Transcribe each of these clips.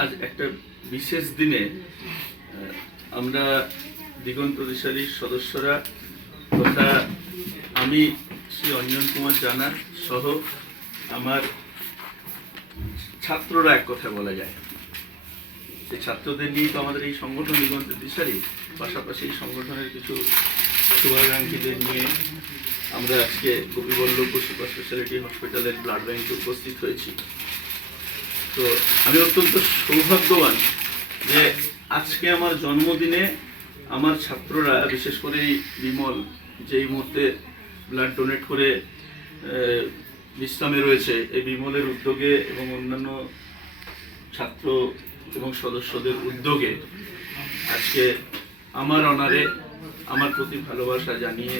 আজ একটা বিশেষ দিনে আমরা দিগন্ত দিশারির সদস্যরা তথা আমি শ্রী অঞ্জন কুমার জানা সহ আমার ছাত্ররা এক কথা বলা যায়, যে ছাত্রদের নিয়ে তো আমাদের এই সংগঠন দিগন্ত দিশারি, পাশাপাশি এই সংগঠনের কিছু শুভাকাঙ্ক্ষীদের নিয়ে আমরা আজকে গোপীবল্লভ সুপার স্পেশালিটি হসপিটালের ব্লাড ব্যাংকে উপস্থিত হয়েছি। তো আমি অত্যন্ত সৌভাগ্যবান যে আজকে আমার জন্মদিনে আমার ছাত্ররা, বিশেষ করে এই বিমল যে এই মুহূর্তে ব্লাড ডোনেট করে বিশ্রামে রয়েছে, এই বিমলের উদ্যোগে এবং অন্যান্য ছাত্র এবং সদস্যদের উদ্যোগে আজকে আমার অনারে আমার প্রতি ভালোবাসা জানিয়ে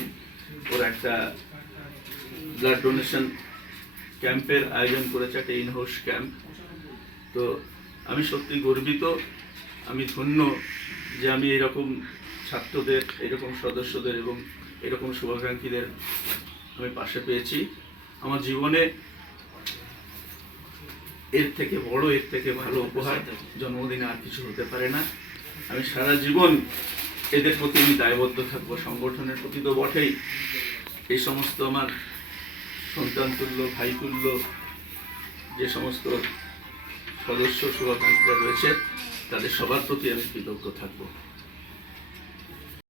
ওরা একটা ব্লাড ডোনেশন ক্যাম্পের আয়োজন করেছে, একটা ইনহাউস ক্যাম্প। তো আমি সত্যি গর্বিত, আমি ধন্য যে আমি এরকম ছাত্রদের, এরকম সদস্যদের এবং এরকম শুভাকাঙ্ক্ষীদের আমি পাশে পেয়েছি। আমার জীবনে এর থেকে বড়, এর থেকে ভালো উপহার জন্মদিনে আর কিছু হতে পারে না। আমি সারা জীবন এদের প্রতি আমি দায়বদ্ধ থাকবো, সংগঠনের প্রতি তো বটেই, এই সমস্ত আমার সন্তান তুল্য, ভাই তুল্য যে সমস্ত সদস্য শুভাকাঙ্ক্ষীরা রয়েছে তাদের সবার প্রতি আমি কৃতজ্ঞ থাকবো।